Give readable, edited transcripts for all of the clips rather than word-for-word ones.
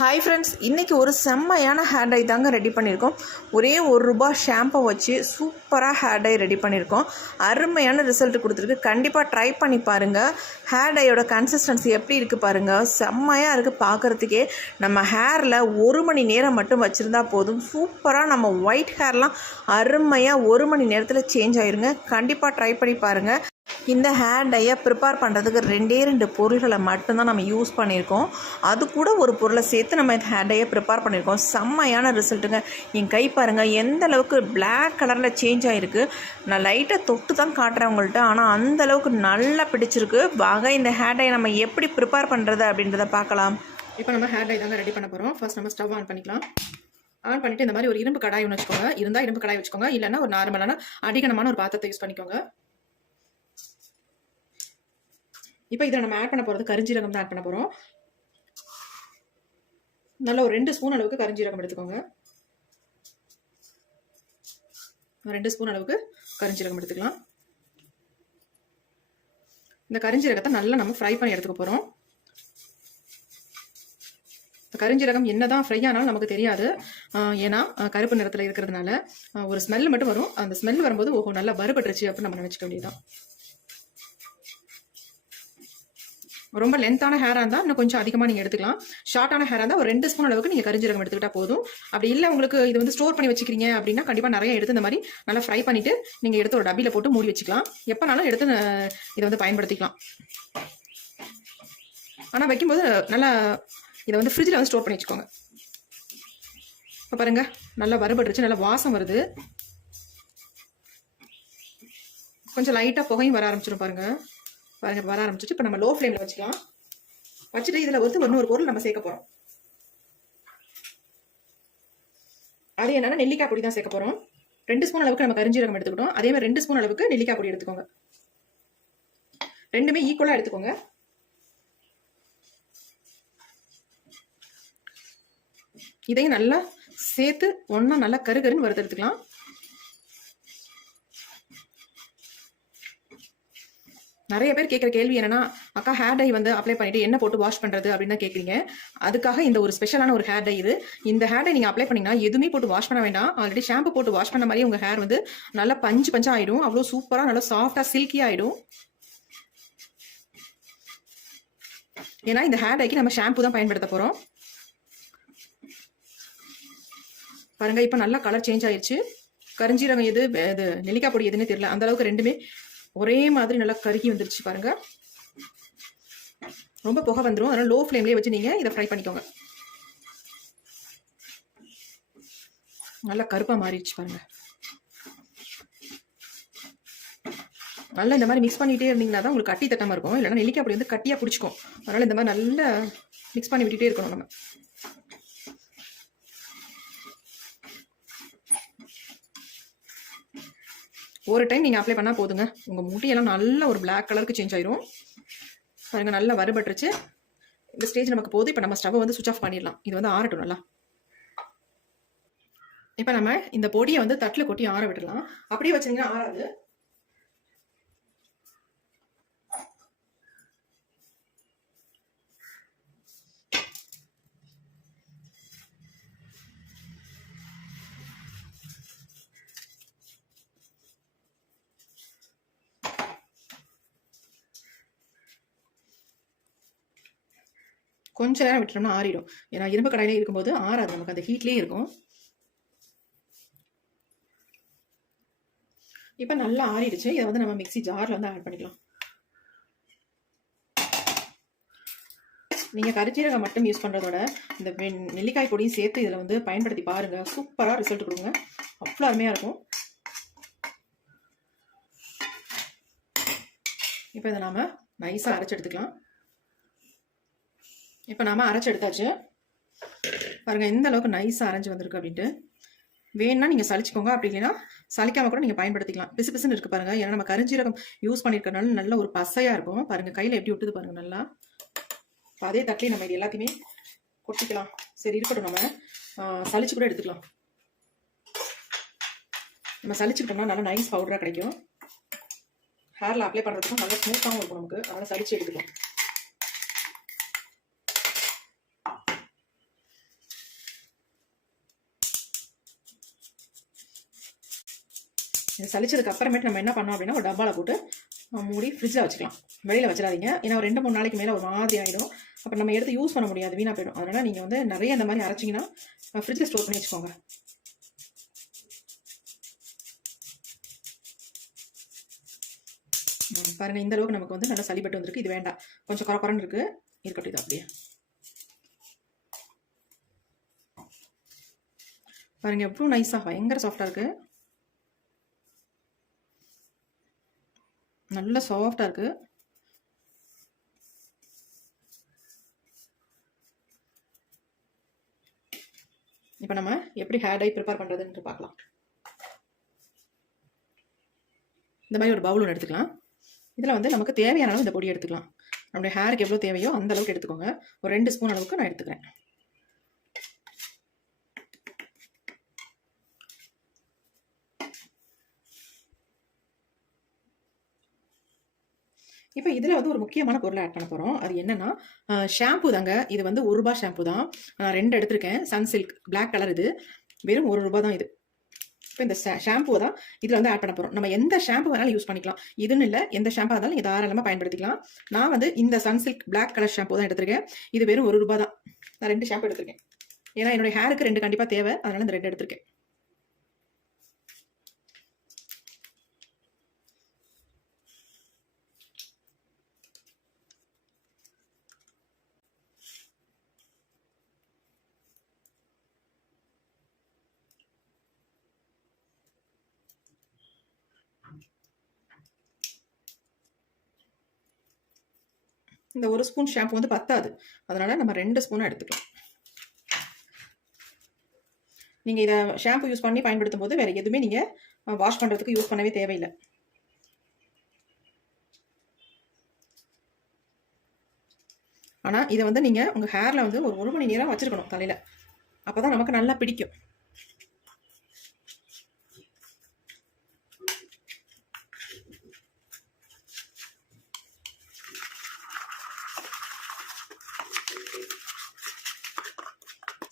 Hi friends, இன்றைக்கி ஒரு செம்மையான ஹேர் டை தாங்க ரெடி பண்ணியிருக்கோம். ஒரே ₹1 ஷாம்பை வச்சு சூப்பராக ஹேர் டை ரெடி பண்ணியிருக்கோம். அருமையான ரிசல்ட் கொடுத்துருக்கு. கண்டிப்பாக ட்ரை பண்ணி பாருங்கள். ஹேர் டையோட கன்சிஸ்டன்சி எப்படி இருக்குது பாருங்கள். செம்மையாக இருக்குது பார்க்குறதுக்கே. நம்ம ஹேரில் 1 மணி நேரம் மட்டும் வச்சுருந்தா போதும். சூப்பராக நம்ம ஒயிட் ஹேர்லாம் அருமையாக 1 மணி நேரத்தில் சேஞ்ச் ஆயிருங்க. கண்டிப்பாக ட்ரை பண்ணி பாருங்கள். இந்த ஹேர் டையை ப்ரிப்பேர் பண்ணுறதுக்கு 2 பொருள்களை மட்டும்தான் நம்ம யூஸ் பண்ணியிருக்கோம். அது கூட ஒரு பொருளை சேர்த்து நம்ம இந்த ஹேர் டையை ப்ரிப்பேர் பண்ணியிருக்கோம். செம்மையான ரிசல்ட்டுங்க. என் கை பாருங்கள் எந்த அளவுக்கு பிளாக் கலரில் சேஞ்ச் ஆகிருக்கு. நான் லைட்டாக தொட்டு தான் காட்டுறேன் உங்கள்கிட்ட, ஆனால் அந்தளவுக்கு நல்லா பிடிச்சிருக்கு. வாங்க இந்த ஹேர் டையை நம்ம எப்படி ப்ரிப்பேர் பண்ணுறது அப்படின்றத பார்க்கலாம். இப்போ நம்ம ஹேர் டை தாங்க ரெடி பண்ண போகிறோம். ஃபர்ஸ்ட் நம்ம ஸ்டவ் ஆன் பண்ணிக்கலாம். ஆன் பண்ணிவிட்டு இந்த மாதிரி ஒரு இரும்பு கடாய் ஒன்று வச்சுக்கோங்க. இருந்தால் இரும்பு கடாய் வச்சுக்கோங்க, இல்லைன்னா ஒரு நார்மலான அடிகனமான ஒரு பாத்திரத்தை யூஸ் பண்ணிக்கோங்க. இப்போ இதில் நம்ம ஆட் பண்ண போகிறது கரிஞ்சீரகம் தான் ஆட் பண்ண போகிறோம். நல்லா ஒரு 2 ஸ்பூன் அளவுக்கு கரிஞ்சீரகம் எடுத்துக்கோங்க. 2 ஸ்பூன் அளவுக்கு கரிஞ்சீரகம் எடுத்துக்கலாம். இந்த கரிஞ்சீரகத்தை நல்லா நம்ம ஃப்ரை பண்ணி எடுத்துக்க போகிறோம். கரிஞ்சீரகம் என்னதான் ஃப்ரை ஆனாலும் நமக்கு தெரியாது, ஏன்னா கருப்பு நிறத்தில் இருக்கிறதுனால ஒரு ஸ்மெல் மட்டும் வரும். அந்த ஸ்மெல் வரும்போது ஓஹோ நல்லா வறுபட்டுருச்சு அப்படின்னு நம்ம நினச்சிக்க வேண்டியதுதான். ரொம்ப லென்த்தான ஹேராக இருந்தால் இன்னும் கொஞ்சம் அதிகமாக நீங்கள் எடுத்துக்கலாம். ஷார்ட்டான ஹேராக இருந்தால் ஒரு 2 ஸ்பூன் அளவுக்கு நீங்கள் கரிஞ்சீரகம் எடுத்துக்கிட்டால் போதும். அப்படி இல்லை உங்களுக்கு இது வந்து ஸ்டோர் பண்ணி வச்சுக்கிறீங்க அப்படின்னா கண்டிப்பாக நிறைய எடுத்து இந்த மாதிரி நல்லா ஃப்ரை பண்ணிவிட்டு நீங்கள் எடுத்து ஒரு டப்பியில் போட்டு மூடி வச்சுக்கலாம். எப்போனாலும் எடுத்து இதை வந்து பயன்படுத்திக்கலாம். ஆனால் வைக்கும்போது நல்லா இதை வந்து ஃப்ரிட்ஜில் வந்து ஸ்டோர் பண்ணி வச்சுக்கோங்க. இப்போ பாருங்கள் நல்லா வறுபட்டுருச்சு, நல்லா வாசம் வருது. கொஞ்சம் லைட்டாக புகையும் வர ஆரம்பிச்சிடும் பாருங்கள். வர ஆரம்பிச்சிட்டு இப்போ நம்ம லோ ஃப்ளேமில் வச்சுக்கலாம். வச்சுட்டு இதில் வந்து இன்னொரு பொருள் நம்ம சேர்க்க போகிறோம். அது என்னன்னா நெல்லிக்காய் பொடி தான் சேர்க்க போகிறோம். 2 ஸ்பூன் அளவுக்கு நம்ம கரிஞ்சீரகம் எடுத்துக்கிட்டோம். அதே மாதிரி 2 ஸ்பூன் அளவுக்கு நெல்லிக்காய் பொடி எடுத்துக்கோங்க. ரெண்டுமே ஈக்குவலாக எடுத்துக்கோங்க. இதையும் நல்லா சேர்த்து ஒன்றா நல்லா கருகருன்னு வறுத்து எடுத்துக்கலாம். நிறைய பேர் கேட்குற கேள்வி என்னன்னா, அக்கா ஹேர் டை வந்து அப்ளை பண்ணிட்டு என்ன போட்டு வாஷ் பண்ணுறது அப்படின்னு தான் கேட்குறீங்க. அதுக்காக இந்த ஒரு ஸ்பெஷலான ஒரு ஹேர் டை இது. இந்த ஹேர் டை நீங்கள் அப்ளை பண்ணிங்கன்னா எதுவுமே போட்டு வாஷ் பண்ண வேண்டாம். ஆல்ரெடி ஷாம்பு போட்டு வாஷ் பண்ண மாதிரி உங்கள் ஹேர் வந்து நல்லா பஞ்சு ஆகிடும். அவ்வளோ சூப்பராக நல்லா சாஃப்டாக சில்கி ஆகிடும். ஏன்னா இந்த ஹேர் டைக்கு நம்ம ஷாம்பு தான் பயன்படுத்த போகிறோம். பாருங்கள் இப்போ நல்லா கலர் சேஞ்ச் ஆயிடுச்சு. கரிஞ்சீரகம் எது இது நெல்லிக்காய் பொடி எதுன்னு தெரியல, அந்த அளவுக்கு ரெண்டுமே ஒரே மாதிரி நல்லா கருகி வந்துருச்சு பாருங்க. ரொம்ப புகை வந்துடும், அதனால லோ ஃப்ளேம்லேயே வச்சு நீங்கள் இதை ஃப்ரை பண்ணிக்கோங்க. நல்லா கருப்பாக மாறிடுச்சு பாருங்க. நல்லா இந்த மாதிரி மிக்ஸ் பண்ணிகிட்டே இருந்தீங்கன்னா தான் உங்களுக்கு கட்டி தட்டாமல் இருக்கும். இல்லைன்னா நெல்லிக்காய் பொடி வந்து கட்டியாக பிடிச்சிக்கும். அதனால் இந்த மாதிரி நல்லா மிக்ஸ் பண்ணி விட்டுட்டே இருக்கணும் நம்ம. ஒரு டைம் நீங்கள் அப்ளை பண்ணால் போதுங்க, உங்கள் முடியெல்லாம் நல்ல ஒரு பிளாக் கலருக்கு சேஞ்ச் ஆயிரும். பாருங்கள் நல்லா வறுபட்டுருச்சு. இந்த ஸ்டேஜ் நமக்கு போதும். இப்போ நம்ம ஸ்டவ் வந்து சுவிச் ஆஃப் பண்ணிடலாம். இது வந்து ஆறட்டும் நல்லா. இப்போ நம்ம இந்த பொடியை வந்து தட்டில் கொட்டி ஆற விடலாம். அப்படியே வச்சிங்கன்னா ஆறாது. கொஞ்ச நேரம் விட்டுட்டோம்னா ஆறிடும். ஏன்னா இரும்பு கடாயிலே இருக்கும்போது ஆறாது, நமக்கு அந்த ஹீட்லேயே இருக்கும். இப்போ நல்லா ஆறிடுச்சு. இதை வந்து நம்ம மிக்ஸி ஜாரில் வந்து ஆட் பண்ணிக்கலாம். நீங்கள் கரிஞ்சீரகம் மட்டும் யூஸ் பண்ணுறதோட இந்த நெல்லிக்காய் பொடியும் சேர்த்து இதில் வந்து பயன்படுத்தி பாருங்கள். சூப்பராக ரிசல்ட் கொடுங்க. அவ்வளோ அருமையாக இருக்கும். இப்போ இதை நாம் நைஸாக அரைச்சி எடுத்துக்கலாம். இப்போ நாம் அரைச்சி எடுத்தாச்சு பாருங்கள் எந்த அளவுக்கு நைஸாக அரைஞ்சி வந்திருக்கு அப்படின்ட்டு. வேணும்னா நீங்கள் சளிச்சிக்கோங்க, அப்படி இல்லைன்னா சளிக்காமல் கூட நீங்கள் பயன்படுத்திக்கலாம். பிசு பிசுன்னு இருக்குது பாருங்கள். ஏன்னா நம்ம கரிஞ்சீரகம் யூஸ் பண்ணியிருக்கனால நல்ல ஒரு பசையாக இருக்கும் பாருங்கள். கையில் எப்படி விட்டுது பாருங்கள் நல்லா. அதே தட்டிலே நம்ம இது எல்லாத்தையுமே கொட்டிக்கலாம். சரி இருக்கட்டும், நம்ம சளிச்சு கூட எடுத்துக்கலாம். நம்ம சளிச்சுக்கிட்டோம்னா நல்லா நைஸ் பவுடராக கிடைக்கும். ஹேரில் அப்ளை பண்ணுறதுக்கும் நல்லா ஸ்மூத்தாகவும் இருக்கும் நமக்கு. அதனால் சளிச்சு எடுத்துக்கலாம். இது சலிச்சதுக்கு அப்புறமேட்டு நம்ம என்ன பண்ணோம் அப்படின்னா ஒரு டப்பாவில் போட்டு மூடி ஃப்ரிட்ஜில் வச்சுக்கலாம். வெளியில் வச்சிடாதீங்க. ஏன்னா ஒரு 2-3 நாளைக்கு மேலே ஒரு மாதிரி ஆகிடும். அப்போ நம்ம எடுத்து யூஸ் பண்ண முடியாது, வீணாக போயிடும். அதனால் நீங்கள் வந்து நிறைய இந்த மாதிரி அரைச்சிங்கன்னா ஃப்ரிட்ஜில் ஸ்டோர் பண்ணி வச்சுக்கோங்க. பாருங்கள், இந்த அளவுக்கு நமக்கு வந்து நல்லா சளிப்பட்டு வந்திருக்கு. இது வேண்டாம், கொஞ்சம் குறன்னு இருக்குது, இருக்கட்டும். இது அப்படியே பாருங்கள் எவ்வளோ நைஸாக பயங்கர சாஃப்டாக இருக்குது. நல்ல சாஃப்டாக இருக்குது. இப்போ நம்ம எப்படி ஹேர் டை ப்ரிப்பேர் பண்ணுறதுன்னு பார்க்கலாம். இந்த மாதிரி ஒரு பவுல் ஒன்று எடுத்துக்கலாம். இதில் வந்து நமக்கு தேவையான அளவு இந்த பொடி எடுத்துக்கலாம். நம்மளுடைய ஹேருக்கு எவ்வளோ தேவையோ அந்த அளவுக்கு எடுத்துக்கோங்க. ஒரு 2 ஸ்பூன் அளவுக்கு நான் எடுத்துக்கிறேன். இப்போ இதில் வந்து ஒரு முக்கியமான பொருளை ஆட் பண்ண போகிறோம். அது என்னன்னா ஷாம்பு தாங்க. இது வந்து ₹1 ஷாம்பு தான். நான் 2 எடுத்திருக்கேன். Sunsilk black colour. இது வெறும் ₹1 தான் இது. இப்போ இந்த ஷாம்பு தான் இதில் வந்து ஆட் பண்ண போகிறோம். நம்ம எந்த ஷாம்பு வேணாலும் யூஸ் பண்ணிக்கலாம். இதுன்னு இல்லை, எந்த ஷாம்பா இருந்தாலும் நீங்கள் தாராளமாக பயன்படுத்திக்கலாம். நான் வந்து இந்த சன்சில்க் பிளாக் கலர் ஷாம்பு தான் எடுத்திருக்கேன். இது வெறும் ₹1 தான். நான் 2 ஷாம்பு எடுத்திருக்கேன். ஏன்னா என்னுடைய ஹேருக்கு 2 கண்டிப்பாக தேவை, அதனால இந்த 2 எடுத்திருக்கேன். இந்த 1 ஸ்பூன் ஷாம்பு வந்து பத்தாது, அதனால நம்ம 2 ஸ்பூனாக எடுத்துக்கலாம். நீங்கள் இதை ஷாம்பு யூஸ் பண்ணி பயன்படுத்தும் போது வேறு எதுவுமே நீங்கள் வாஷ் பண்ணுறதுக்கு யூஸ் பண்ணவே தேவையில்லை. ஆனால் இதை வந்து நீங்கள் உங்கள் ஹேரில் வந்து ஒரு 1 மணி நேரம் வச்சுருக்கணும் தலையில். அப்போ தான் நமக்கு நல்லா பிடிக்கும்.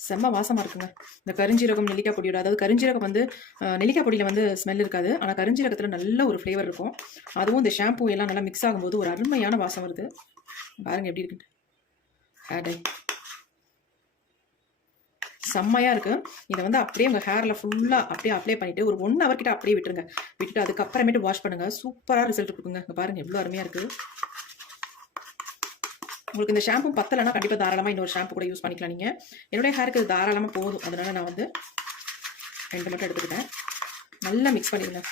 செம்ம வாசமாக இருக்குங்க. இந்த கருஞ்சீரகம் நெல்லிக்காய் பொடியோட, அதாவது கருஞ்சீரகம் வந்து நெல்லிக்காய் பொடியில் வந்து ஸ்மெல் இருக்காது, ஆனால் கருஞ்சீரகத்தில் நல்ல ஒரு ஃப்ளேவர் இருக்கும். அதுவும் இந்த ஷாம்பூ எல்லாம் நல்லா மிக்ஸ் ஆகும்போது ஒரு அருமையான வாசம் வருது. பாருங்கள் எப்படி இருக்குன்ட்டு. ஹேர் டை செம்மையாக இருக்குது. இதை வந்து அப்படியே உங்கள் ஹேரில் ஃபுல்லாக அப்படியே அப்ளை பண்ணிவிட்டு ஒரு 1 ஹவர் கிட்ட அப்படியே விட்டுருங்க. விட்டுட்டு அதுக்கப்புறமேட்டு வாஷ் பண்ணுங்கள். சூப்பராக ரிசல்ட் கொடுக்குங்க. இங்கே பாருங்கள் எவ்வளோ அருமையாக இருக்குது. உங்களுக்கு இந்த ஷாம்பு பத்தலைன்னா கண்டிப்பாக தாராளமாக இன்னொரு ஷாம்பு கூட யூஸ் பண்ணிக்கலாம். நீங்கள் என்னுடைய ஹேருக்கு இது தாராளமாக போதும், அதனால நான் வந்து 2 மட்டும் எடுத்துக்கிட்டேன். நல்லா மிக்ஸ் பண்ணிடுங்க.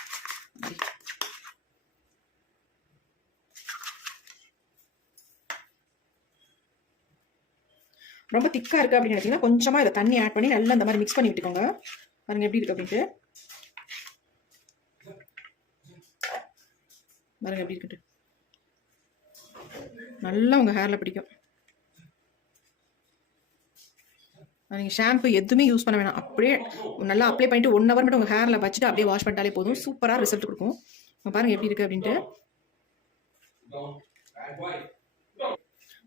ரொம்ப திக்காக இருக்குது அப்படின்னு நினைச்சீங்கன்னா கொஞ்சமாக இதை தண்ணி ஆட் பண்ணி நல்லா இந்த மாதிரி மிக்ஸ் பண்ணி விட்டுக்கோங்க. பாருங்க எப்படி இருக்கு அப்படின்ட்டு. பாருங்க எப்படி இருக்குன்ட்டு. நல்லா உங்கள் ஹேரில் பிடிக்கும். நீங்கள் ஷாம்பு எதுவுமே யூஸ் பண்ண வேணாம், அப்படியே நல்லா அப்ளை பண்ணிட்டு 1 ஹவர் மட்டும் உங்கள் ஹேரில் வச்சுட்டு அப்படியே வாஷ் பண்ணிட்டாலே போதும். சூப்பராக ரிசல்ட் கொடுக்கும். பாருங்கள் எப்படி இருக்குது அப்படின்ட்டு.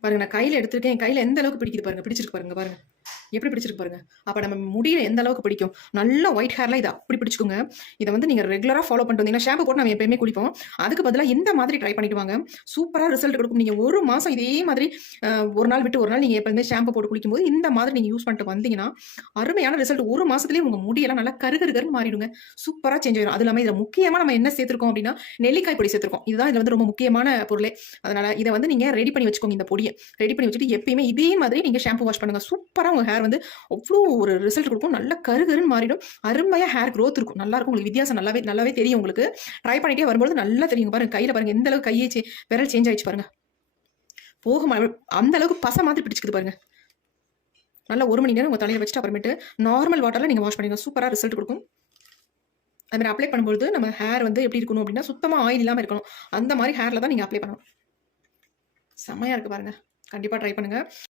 பாருங்க நான் கையில் எடுத்திருக்கேன். என் கையில் எந்த அளவுக்கு பிடிக்குது பாருங்க. பிடிச்சிருக்கு பாருங்க. பாருங்க எப்படி பிடிச்சிருக்கு பாருங்க. அப்போ நம்ம முடியல எந்த அளவுக்கு பிடிக்கும். நல்ல ஒயிட் ஹேர்லாம் இதை அப்படி பிடிச்சிக்கோங்க. இதை வந்து நீங்கள் ரெகுலராக ஃபாலோ பண்ணிட்டு வந்தீங்கன்னா ஷாம்பு போட்டு நம்ம எப்பயுமே குளிப்போம். அதுக்கு பதிலாக இந்த மாதிரி ட்ரை பண்ணிட்டு வாங்க. சூப்பராக ரிசல்ட் கொடுக்கும். நீங்கள் 1 மாதம் இதே மாதிரி ஒரு நாள் விட்டு ஒரு நாள் நீங்கள் எப்பவுமே ஷாம்பு போட்டு குளிக்கும்போது இந்த மாதிரி நீங்கள் யூஸ் பண்ணிட்டு வந்தீங்கன்னா அருமையான ரிசல்ட். 1 மாதத்துலேயே உங்கள் முடியெல்லாம் நல்லா கருகருன்னு மாறிடுங்க. சூப்பராக சேஞ்ச் ஆயிடும். அது இல்லாமல் இதில் முக்கியமாக நம்ம என்ன சேர்த்துருக்கோம் அப்படின்னா நெல்லிக்காய் பொடி சேர்த்துருக்கோம். இதுதான் இதில் வந்து ரொம்ப முக்கியமான பொருளே. அதனால் இதை வந்து நீங்கள் ரெடி பண்ணி வச்சுக்கோங்க. இந்த பொடியை ரெடி பண்ணி வச்சுட்டு எப்பயுமே இதே மாதிரி நீங்கள் ஷாம்பு வாஷ் பண்ணுங்கள். சூப்பராக உங்கள் ஹேர் வந்து அவ்வளோ ஒரு ரிசல்ட் கொடுக்கும். நல்ல கருகருன்னு மாறிடும். அருமையாக ஹேர் க்ரோத் இருக்கும். நல்லா இருக்கும். உங்களுக்கு வித்தியாசம் நல்லாவே தெரியும். உங்களுக்கு ட்ரை பண்ணிட்டே வரும்போது நல்லா தெரியும். பாருங்க கையில் பாருங்க எந்த அளவுக்கு கையே விரல் சேஞ்ச் ஆயிடுச்சு பாருங்க. போகும் அந்த அளவுக்கு பசை மாதிரி பிடிச்சிக்குது பாருங்க. நல்லா 1 மணி நேரம் உங்கள் தலையில் வச்சுட்டு அப்புறமேட்டு நார்மல் வாட்டரில் நீங்கள் வாஷ் பண்ணிங்க. சூப்பராக ரிசல்ட் கொடுக்கும். அது மாதிரி அப்ளை பண்ணும்போது நம்ம ஹேர் வந்து எப்படி இருக்கணும் அப்படின்னா சுத்தமாக ஆயில் இல்லாமல் இருக்கணும். அந்த மாதிரி ஹேரில் தான் நீங்கள் அப்ளை பண்ணணும். செம்மையாக இருக்குது பாருங்கள். கண்டிப்பாக ட்ரை பண்ணுங்கள்.